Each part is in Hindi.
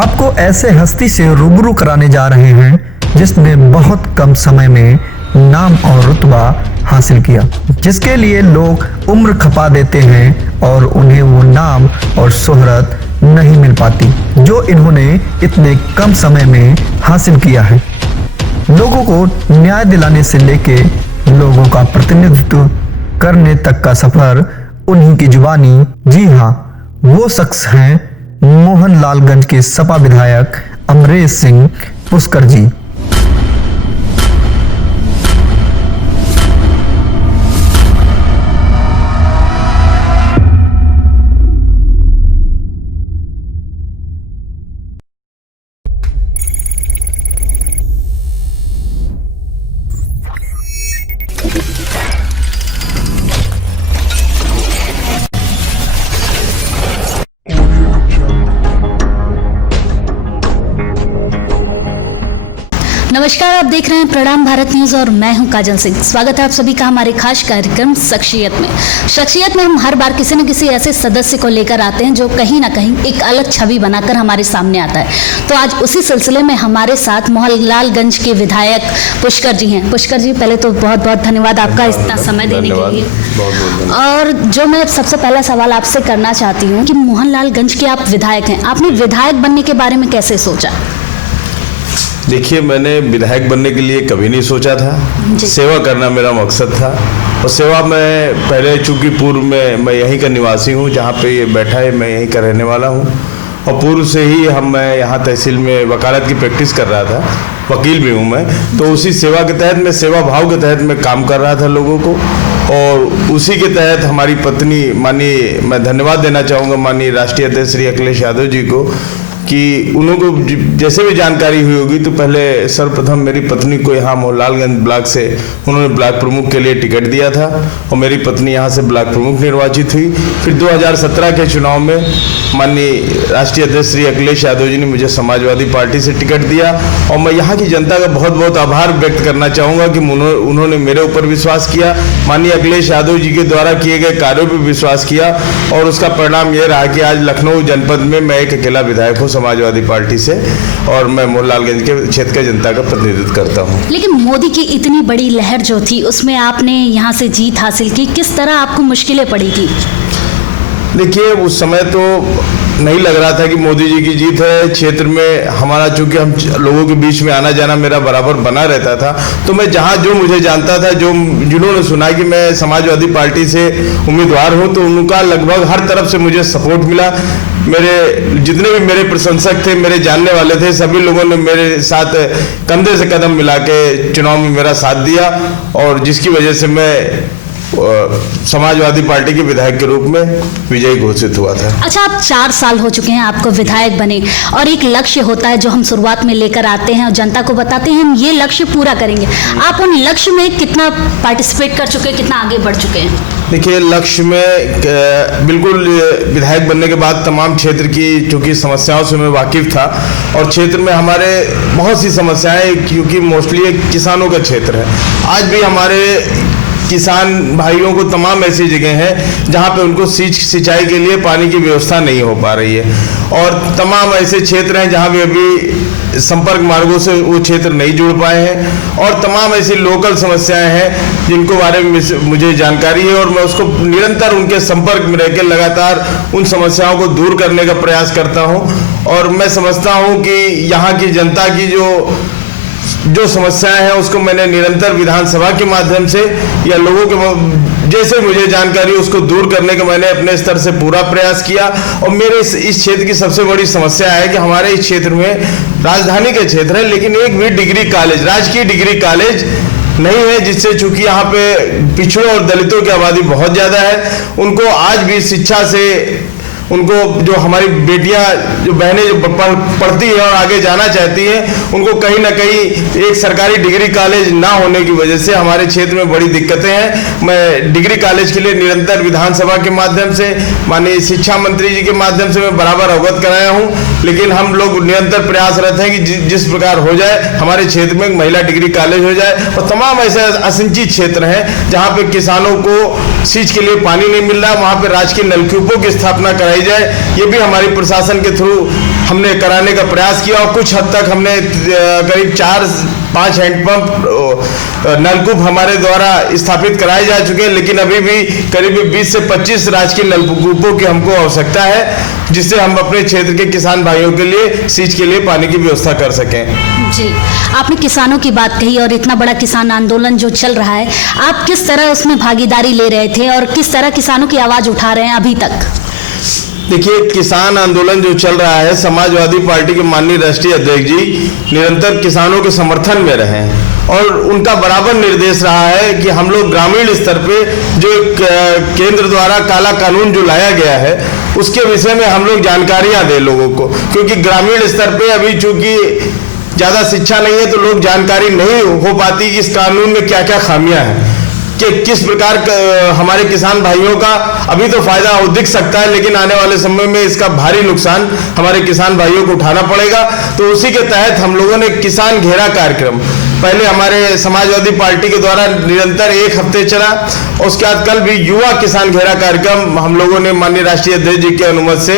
आपको ऐसे हस्ती से रूबरू कराने जा रहे हैं जिसने बहुत कम समय में नाम और रुतबा हासिल किया, जिसके लिए लोग उम्र खपा देते हैं और उन्हें वो नाम और शोहरत नहीं मिल पाती जो इन्होंने इतने कम समय में हासिल किया है। लोगों को न्याय दिलाने से लेके लोगों का प्रतिनिधित्व करने तक का सफर उन्हीं की जुबानी। जी हाँ, वो शख्स हैं मोहनलालगंज के सपा विधायक अमरेश सिंह पुष्कर जी। नमस्कार, आप देख रहे हैं प्रणाम भारत न्यूज और मैं हूं काजल सिंह। स्वागत है आप सभी का हमारे खास कार्यक्रम शख्सियत में हम हर बार किसी न किसी ऐसे सदस्य को लेकर आते हैं जो कहीं ना कहीं एक अलग छवि बनाकर हमारे सामने आता है। तो आज उसी सिलसिले में हमारे साथ मोहनलालगंज के विधायक पुष्कर जी हैं। पुष्कर जी, पहले तो बहुत बहुत धन्यवाद आपका इतना समय देने के लिए। और जो मैं सबसे पहला सवाल आपसे करना चाहती हूँ कि मोहनलालगंज के आप विधायक हैं, आपने विधायक बनने के बारे में कैसे सोचा? देखिए, मैंने विधायक बनने के लिए कभी नहीं सोचा था। सेवा करना मेरा मकसद था और सेवा में पहले, चूंकि पूर्व में मैं यहीं का निवासी हूँ, जहाँ पे ये बैठा है मैं यहीं का रहने वाला हूँ और पूर्व से ही मैं यहाँ तहसील में वकालत की प्रैक्टिस कर रहा था, वकील भी हूँ मैं। तो उसी सेवा के तहत, मैं सेवा भाव के तहत मैं काम कर रहा था लोगों को, और उसी के तहत हमारी पत्नी माननीय, मैं धन्यवाद देना चाहूँगा माननीय राष्ट्रीय अध्यक्ष श्री अखिलेश यादव जी को कि उनको जैसे भी जानकारी हुई होगी तो पहले सर्वप्रथम मेरी पत्नी को यहाँ मोहनलालगंज ब्लॉक से उन्होंने ब्लॉक प्रमुख के लिए टिकट दिया था और मेरी पत्नी यहाँ से ब्लॉक प्रमुख निर्वाचित हुई। फिर 2017 के चुनाव में माननीय राष्ट्रीय अध्यक्ष श्री अखिलेश यादव जी ने मुझे समाजवादी पार्टी से टिकट दिया और मैं यहाँ की जनता का बहुत बहुत आभार व्यक्त करना चाहूँगा कि उन्होंने मेरे ऊपर विश्वास किया, माननीय अखिलेश यादव जी के द्वारा किए गए कार्यों पर विश्वास किया और उसका परिणाम यह रहा कि आज लखनऊ जनपद में मैं एक अकेला विधायक हूँ समाजवादी पार्टी से और मैं मोहनलालगंज के क्षेत्र के जनता का प्रतिनिधित्व करता हूं। लेकिन मोदी की इतनी बड़ी लहर जो थी उसमें आपने यहां से जीत हासिल की, किस तरह आपको मुश्किलें पड़ी थी? देखिए, उस समय तो नहीं लग रहा था कि मोदी जी की जीत है। क्षेत्र में हमारा, चूंकि हम लोगों के बीच में आना जाना मेरा बराबर बना रहता था, तो मैं जहां जो मुझे जानता था, जिन्होंने सुना कि मैं समाजवादी पार्टी से उम्मीदवार हूं, तो उनका लगभग हर तरफ से मुझे सपोर्ट मिला। मेरे जितने भी मेरे प्रशंसक थे, मेरे जानने वाले थे, सभी लोगों ने मेरे साथ कंधे से कदम मिला के चुनाव में मेरा साथ दिया और जिसकी वजह से मैं समाजवादी पार्टी के विधायक के रूप में विजयी घोषित हुआ था। अच्छा, आप 4 साल हो चुके हैं आपको विधायक बने और एक लक्ष्य होता है जो हम शुरुआत में लेकर आते हैं और जनता को बताते हैं हम ये लक्ष्य पूरा करेंगे। आप उन लक्ष्य में कितना पार्टिसिपेट कर चुके हैं, कितना आगे बढ़ चुके हैं? देखिए, लक्ष्य में बिल्कुल विधायक बनने के बाद तमाम क्षेत्र की चूंकि समस्याओं से मैं वाकिफ था और क्षेत्र में हमारे बहुत सी समस्याएं, क्योंकि मोस्टली किसानों का क्षेत्र है। आज भी हमारे किसान भाइयों को तमाम ऐसी जगह हैं जहां पे उनको सिंचाई के लिए पानी की व्यवस्था नहीं हो पा रही है और तमाम ऐसे क्षेत्र हैं जहां भी अभी संपर्क मार्गों से वो क्षेत्र नहीं जुड़ पाए हैं और तमाम ऐसी लोकल समस्याएं हैं जिनको बारे में मुझे जानकारी है और मैं उसको निरंतर उनके संपर्क में रहकर लगातार उन समस्याओं को दूर करने का प्रयास करता हूं और मैं समझता हूं कि यहाँ की जनता की जो समस्याएं हैं उसको मैंने निरंतर विधानसभा के माध्यम से या लोगों के जैसे मुझे जानकारी उसको दूर करने का मैंने अपने स्तर से पूरा प्रयास किया। और मेरे इस क्षेत्र की सबसे बड़ी समस्या है कि हमारे इस क्षेत्र में राजधानी का क्षेत्र है लेकिन एक भी डिग्री कॉलेज, राजकीय डिग्री कॉलेज नहीं है, जिससे चूंकि यहाँ पे पिछड़ों और दलितों की आबादी बहुत ज्यादा है, उनको आज भी शिक्षा से उनको जो हमारी बेटियां, जो बहनें जो पढ़ती हैं और आगे जाना चाहती हैं, उनको कहीं ना कहीं एक सरकारी डिग्री कॉलेज ना होने की वजह से हमारे क्षेत्र में बड़ी दिक्कतें हैं। मैं डिग्री कॉलेज के लिए निरंतर विधानसभा के माध्यम से, माननीय शिक्षा मंत्री जी के माध्यम से मैं बराबर अवगत कराया हूं, लेकिन हम लोग निरंतर प्रयासरत हैं कि जिस प्रकार हो जाए हमारे क्षेत्र में महिला डिग्री कॉलेज हो जाए। और तमाम ऐसे असिंचित क्षेत्र हैं जहाँ पे किसानों को सींच के लिए पानी नहीं मिल रहा, वहाँ पे राजकीय नलकूपों की स्थापना कराई जाए। ये भी हमारी प्रशासन के थ्रू हमने कराने का प्रयास किया और कुछ हद तक हमने करीब 4-5 हैंडपंप नलकूप हमारे द्वारा स्थापित कराए जा चुके हैं, लेकिन अभी भी करीब 20 से 25 राजकीय नलकूपों की हमको आवश्यकता है, जिससे हम अपने क्षेत्र के किसान भाइयों के लिए सींच के लिए पानी की व्यवस्था कर सकें। जी, आपने किसानों की बात कही और इतना बड़ा किसान आंदोलन जो चल रहा है, आप किस तरह उसमें भागीदारी ले रहे थे और किस तरह किसानों की आवाज उठा रहे हैं अभी तक? देखिए, किसान आंदोलन जो चल रहा है, समाजवादी पार्टी के माननीय राष्ट्रीय अध्यक्ष जी निरंतर किसानों के समर्थन में रहे और उनका बराबर निर्देश रहा है कि हम लोग ग्रामीण स्तर पे जो केंद्र द्वारा काला कानून जो लाया गया है उसके विषय में हम लोग जानकारियां दें लोगों को, क्योंकि ग्रामीण स्तर पे अभी चूंकि ज़्यादा शिक्षा नहीं है तो लोग जानकारी नहीं हो पाती कि इस कानून में क्या क्या खामियां हैं, कि किस प्रकार हमारे किसान भाइयों का अभी तो फायदा दिख सकता है, लेकिन आने वाले समय में इसका भारी नुकसान हमारे किसान भाइयों को उठाना पड़ेगा। तो उसी के तहत हम लोगों ने किसान घेरा कार्यक्रम पहले हमारे समाजवादी पार्टी के द्वारा निरंतर 1 हफ्ते चला, उसके बाद कल भी युवा किसान घेरा कार्यक्रम हम लोगों ने माननीय राष्ट्रीय अध्यक्ष जी की अनुमति से,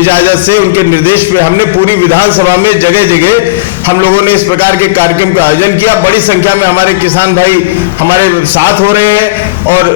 इजाजत से, उनके निर्देश पे हमने पूरी विधानसभा में जगह जगह हम लोगों ने इस प्रकार के कार्यक्रम का आयोजन किया। बड़ी संख्या में हमारे किसान भाई हमारे साथ हो रहे हैं और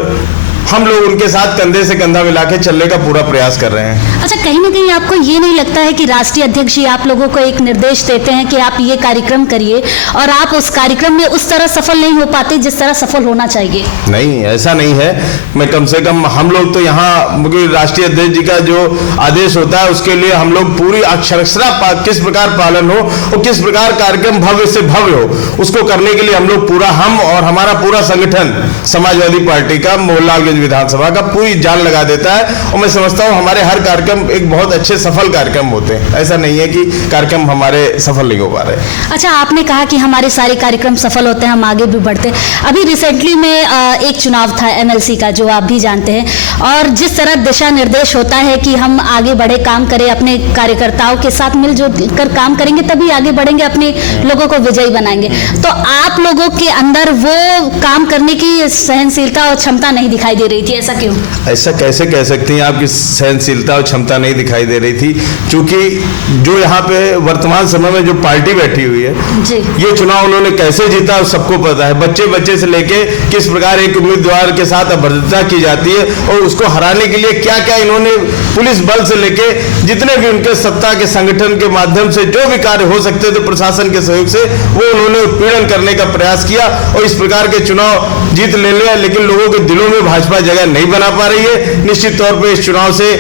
हम लोग उनके साथ कंधे से कंधा मिला के चलने का पूरा प्रयास कर रहे हैं। अच्छा, कहीं ना कहीं आपको ये नहीं लगता है कि राष्ट्रीय अध्यक्ष जी आप लोगों को एक निर्देश देते हैं कि आप ये कार्यक्रम करिए और आप उस कार्यक्रम में उस तरह सफल नहीं हो पाते जिस तरह सफल होना चाहिए? नहीं, ऐसा नहीं है। मैं कम से कम हम लोग तो यहाँ राष्ट्रीय अध्यक्ष जी का जो आदेश होता है उसके लिए हम लोग पूरी अक्षरशः किस प्रकार पालन हो और किस प्रकार कार्यक्रम भव्य से भव्य हो, उसको करने के लिए हम लोग पूरा, हम और हमारा पूरा संगठन समाजवादी पार्टी का मोहनलालगंज विधानसभा का पूरी जान लगा देता है और मैं समझता हूं हमारे हर कार्यक्रम एक बहुत अच्छे सफल कार्यक्रम होते हैं। ऐसा नहीं है कि कार्यक्रम हमारे सफल नहीं हो पा रहे। अच्छा, आपने कहा कि हमारे सारे कार्यक्रम सफल होते हैं, हम आगे भी बढ़ते हैं। अभी रिसेंटली में एक चुनाव था MLC का, जो आप भी जानते हैं, और जिस तरह दिशा निर्देश होता है कि हम आगे बढ़े, काम करें, अपने कार्यकर्ताओं के साथ मिलजुल कर काम करेंगे तभी आगे बढ़ेंगे, अपने लोगों को विजयी बनाएंगे। तो आप लोगों के अंदर वो काम करने की सहनशीलता और क्षमता नहीं दिखाई दे रही थी, ऐसा क्यों? ऐसा कैसे कह सकती हैं आपकी सहनशीलता और क्षमता नहीं दिखाई दे रही थी? क्योंकि जो यहाँ पे वर्तमान समय में जो पार्टी बैठी हुई है जी, ये चुनाव उन्होंने कैसे जीता सबको पता है। बच्चे से लेके किस प्रकार एक उम्मीदवार के साथ अभद्रता की जाती है और उसको हराने के लिए क्या क्या इन्होंने पुलिस बल से लेके जितने भी उनके सत्ता के संगठन के माध्यम से जो भी कार्य हो सकते थे प्रशासन के सहयोग से, वो उन्होंने उत्पीड़न करने का प्रयास किया और इस प्रकार के चुनाव जीत ले लिया। लेकिन लोगों के दिलों में भाजपा जगह नहीं बना पा रही है। निश्चित तौर पे इस चुनाव से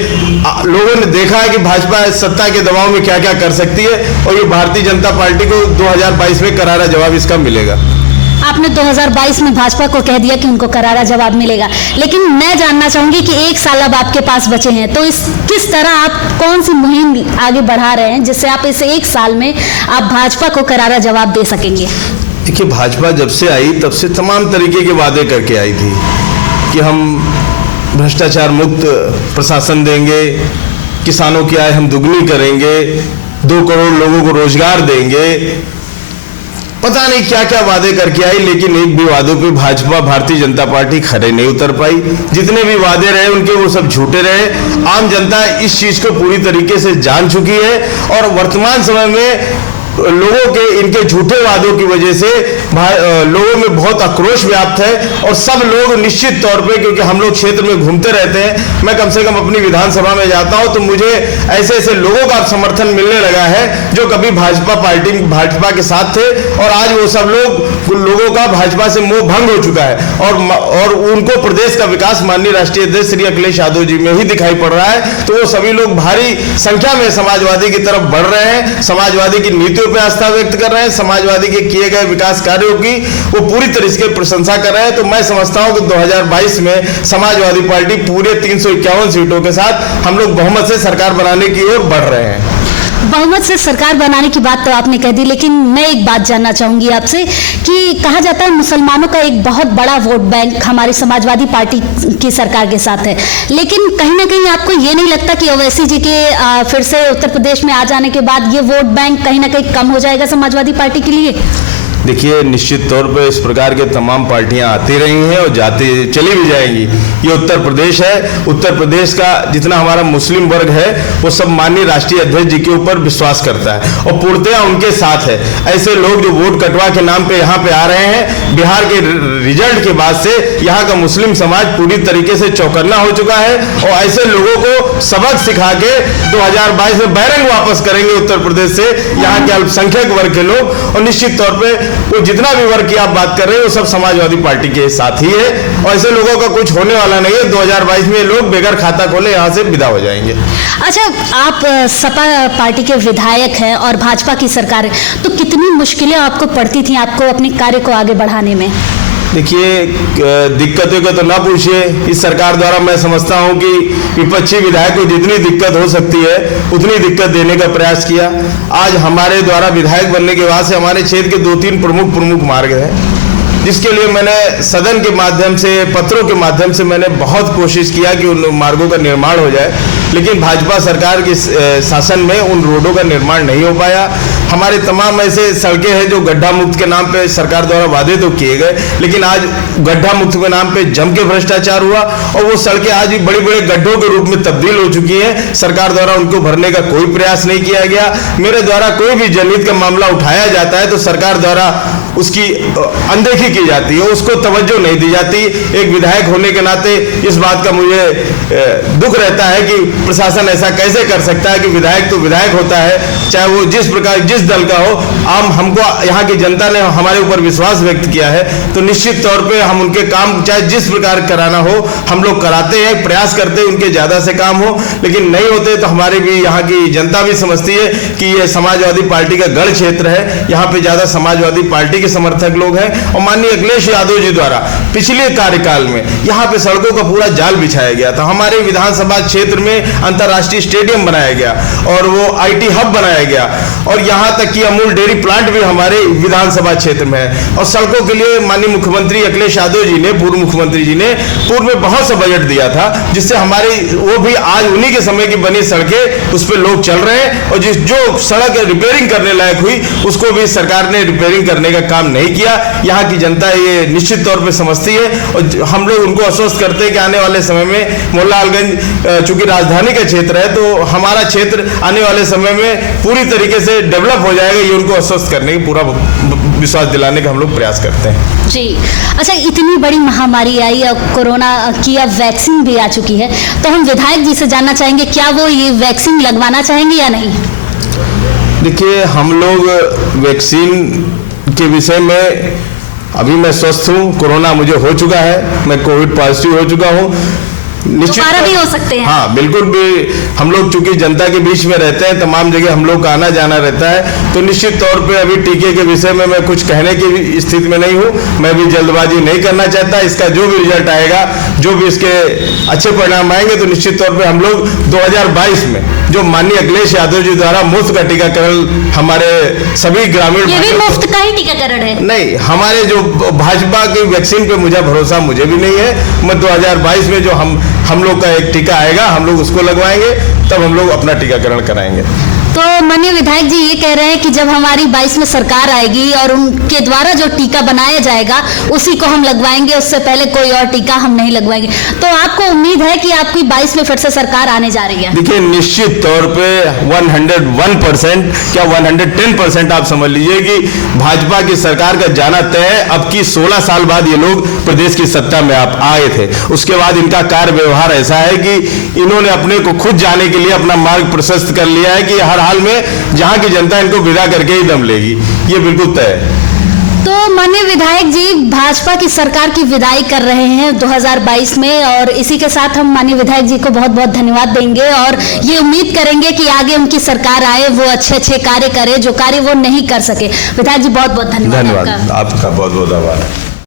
लोगों ने देखा है कि भाजपा सत्ता के दबाव में क्या क्या कर सकती है और ये भारतीय जनता पार्टी को 2022 में करारा जवाब इसका मिलेगा। आपने 2022 में भाजपा को कह दिया कि उनको करारा जवाब मिलेगा, लेकिन मैं जानना चाहूंगी कि 1 साल अब आपके पास बचे हैं, तो इस किस तरह आप कौन सी मुहिम आगे बढ़ा रहे हैं जिससे आप इस 1 साल में आप भाजपा को करारा जवाब दे सकेंगे? देखिए, भाजपा जब से आई तब से तमाम तरीके के वादे करके आई थी कि हम भ्रष्टाचार मुक्त प्रशासन देंगे, किसानों की आय हम दुगनी करेंगे, 2 करोड़ लोगों को रोजगार देंगे, पता नहीं क्या क्या वादे करके आई, लेकिन एक भी वादों पे भाजपा भारतीय जनता पार्टी खड़े नहीं उतर पाई। जितने भी वादे रहे उनके वो सब झूठे रहे। आम जनता इस चीज को पूरी तरीके से जान चुकी है और वर्तमान समय में लोगों के इनके झूठे वादों की वजह से लोगों में बहुत आक्रोश व्याप्त है और सब लोग निश्चित तौर पे, क्योंकि हम लोग क्षेत्र में घूमते रहते हैं, मैं कम से कम अपनी विधानसभा में जाता हूं तो मुझे ऐसे ऐसे लोगों का समर्थन मिलने लगा है जो कभी भाजपा के साथ थे और आज वो सब लोगों का भाजपा से मोह भंग हो चुका है और उनको प्रदेश का विकास माननीय राष्ट्रीय अध्यक्ष श्री अखिलेश यादव जी में ही दिखाई पड़ रहा है। तो वो सभी लोग भारी संख्या में समाजवादी की तरफ बढ़ रहे हैं, समाजवादी की नीतियों पे आस्था व्यक्त कर रहे हैं, समाजवादी के किए गए विकास कार्यों की वो पूरी तरह से प्रशंसा कर रहे हैं। तो मैं समझता हूं कि 2022 में समाजवादी पार्टी पूरे 351 सीटों के साथ हम लोग बहुमत से सरकार बनाने की ओर बढ़ रहे हैं। बहुमत से सरकार बनाने की बात तो आपने कह दी, लेकिन मैं एक बात जानना चाहूंगी आपसे कि कहा जाता है मुसलमानों का एक बहुत बड़ा वोट बैंक हमारी समाजवादी पार्टी की सरकार के साथ है, लेकिन कहीं ना कहीं आपको ये नहीं लगता कि ओवैसी जी के फिर से उत्तर प्रदेश में आ जाने के बाद ये वोट बैंक कहीं ना कहीं कम हो जाएगा समाजवादी पार्टी के लिए? देखिए, निश्चित तौर पे इस प्रकार के तमाम पार्टियां आती रही हैं और जाती चली भी जाएंगी। ये उत्तर प्रदेश है। उत्तर प्रदेश का जितना हमारा मुस्लिम वर्ग है वो सब माननीय राष्ट्रीय अध्यक्ष जी के ऊपर विश्वास करता है और पूर्णतया उनके साथ है। ऐसे लोग जो वोट कटवा के नाम पे यहाँ पे आ रहे हैं, बिहार के रिजल्ट के बाद से यहाँ का मुस्लिम समाज पूरी तरीके से चौकन्ना हो चुका है और ऐसे लोगों को सबक सिखा के 2022 में बैरंग वापस करेंगे उत्तर प्रदेश से यहाँ के अल्पसंख्यक वर्ग के लोग। और निश्चित तौर पे वो जितना भी वर्ग की आप बात कर रहे हैं वो सब समाजवादी पार्टी के साथ ही है और ऐसे लोगों का कुछ होने वाला नहीं है। 2022 में लोग बेगर खाता खोले यहाँ से विदा हो जाएंगे। अच्छा, आप सपा पार्टी के विधायक हैं और भाजपा की सरकार है, तो कितनी मुश्किलें आपको पड़ती थी आपको अपने कार्य को आगे बढ़ाने में? देखिए, दिक्कतों का तो ना पूछिए। इस सरकार द्वारा मैं समझता हूं कि विपक्षी विधायक को जितनी दिक्कत हो सकती है उतनी दिक्कत देने का प्रयास किया। आज हमारे द्वारा विधायक बनने के बाद से हमारे क्षेत्र के 2-3 प्रमुख मार्ग हैं जिसके लिए मैंने सदन के माध्यम से, पत्रों के माध्यम से मैंने बहुत कोशिश किया कि उन मार्गों का निर्माण हो जाए, लेकिन भाजपा सरकार के शासन में उन रोडों का निर्माण नहीं हो पाया। हमारे तमाम ऐसे सड़कें हैं जो गड्ढा मुक्त के नाम पे सरकार द्वारा वादे तो किए गए, लेकिन आज गड्ढा मुक्त के नाम पे जम के भ्रष्टाचार हुआ और वो सड़कें आज भी बड़े बड़े गड्ढों के रूप में तब्दील हो चुकी हैं। सरकार द्वारा उनको भरने का कोई प्रयास नहीं किया गया। मेरे द्वारा कोई भी जनहित का मामला उठाया जाता है तो सरकार द्वारा उसकी अनदेखी की जाती है, उसको तवज्जो नहीं दी जाती। एक विधायक होने के नाते इस बात का मुझे दुख रहता है कि प्रशासन ऐसा कैसे कर सकता है कि विधायक तो विधायक होता है, चाहे वो जिस प्रकार जिस दल का हो। हमको यहाँ की जनता ने हमारे ऊपर विश्वास व्यक्त किया है तो निश्चित तौर पे हम उनके काम चाहे जिस प्रकार कराना हो हम लोग कराते हैं, प्रयास करते हैं उनके ज्यादा से काम हो, लेकिन नहीं होते तो हमारी भी यहाँ की जनता भी समझती है कि ये समाजवादी पार्टी का गढ़ क्षेत्र है, यहाँ पे ज्यादा समाजवादी पार्टी के समर्थक लोग हैं। और माननीय अखिलेश यादव जी द्वारा पिछले कार्यकाल में यहाँ पे सड़कों का पूरा जाल बिछाया गया था। हमारे विधानसभा क्षेत्र में अंतरराष्ट्रीय स्टेडियम बनाया गया और वो IT हब बनाया गया और यहाँ तक कि अमूल डेयरी प्लांट भी हमारे विधानसभा क्षेत्र में है। और सड़कों के लिए माननीय मुख्यमंत्री अखिलेश यादव जी ने, पूर्व मुख्यमंत्री जी ने पूर्व में बहुत सा बजट दिया था जिससे हमारी वो भी आज उन्हीं के समय की बनी सड़कें उस पर लोग चल रहे हैं और जो सड़क रिपेयरिंग करने लायक हुई उसको भी सरकार ने रिपेयरिंग करने का काम नहीं किया। यहाँ की जनता ये निश्चित तौर पे समझती है और हम लोग उनको आश्वस्त करते हैं कि आने वाले समय में मोहनलालगंज चूंकि राजधानी का क्षेत्र है तो हमारा क्षेत्र आने वाले समय में पूरी तरीके से डेवलप हो जाएगा। ये उनको आश्वस्त करने की पूरा विश्वास दिलाने का हम लोग प्रयास करते हैं। जी, अच्छा, इतनी बड़ी महामारी आई और कोरोना की अब वैक्सीन भी आ चुकी है, तो हम विधायक जी से जानना चाहेंगे क्या वो ये वैक्सीन लगवाना चाहेंगे या नहीं? देखिए, हम लोग वैक्सीन के विषय में अभी मैं स्वस्थ हूँ, कोरोना मुझे हो चुका है, मैं कोविड पॉजिटिव हो चुका हूँ। निश्चित भी हो सकते हैं। हाँ, बिल्कुल भी। हम लोग चूंकि जनता के बीच में रहते हैं, तमाम जगह हम लोग का आना जाना रहता है, तो निश्चित तौर पे अभी टीके के विषय में मैं कुछ कहने की स्थिति में नहीं हूँ। मैं भी जल्दबाजी नहीं करना चाहता। इसका जो भी रिजल्ट आएगा, जो भी इसके अच्छे परिणाम आएंगे, तो निश्चित तौर पर हम लोग 2022 में जो माननीय अखिलेश यादव जी द्वारा मुफ्त का टीकाकरण हमारे सभी ग्रामीण, ये भी मुफ्त का ही टीकाकरण है? नहीं, हमारे जो भाजपा की वैक्सीन पे मुझे भरोसा मुझे भी नहीं है। मैं 2022 में जो हम लोग का एक टीका आएगा हम लोग उसको लगवाएंगे, तब हम लोग अपना टीकाकरण कराएंगे। तो माननीय विधायक जी ये कह रहे हैं कि जब हमारी 22 में सरकार आएगी और उनके द्वारा जो टीका बनाया जाएगा उसी को हम लगवाएंगे, उससे पहले कोई और टीका हम नहीं लगवाएंगे। तो आपको उम्मीद है कि आपकी 22 में फिर से सरकार आने जा रही है? देखिए, निश्चित तौर पे 101% क्या 110% आप समझ लीजिए कि भाजपा की सरकार का जाना तय है। अब की 16 साल बाद ये लोग प्रदेश की सत्ता में आप आए थे, उसके बाद इनका कार्य व्यवहार ऐसा है कि इन्होंने अपने को खुद जाने के लिए अपना मार्ग प्रशस्त कर लिया है कि हर हाल में जहां की जनता इनको विदा करके ही दम लेगी, ये बिल्कुल तय है। तो माननीय विधायक जी भाजपा की सरकार की विदाई कर रहे हैं 2022 में, और इसी के साथ हम माननीय विधायक जी को बहुत बहुत धन्यवाद देंगे और ये उम्मीद करेंगे कि आगे उनकी सरकार आए, वो अच्छे कार्य करे जो कार्य वो नहीं कर सके। विधायक जी बहुत बहुत धन्यवाद। आपका बहुत बहुत आभार।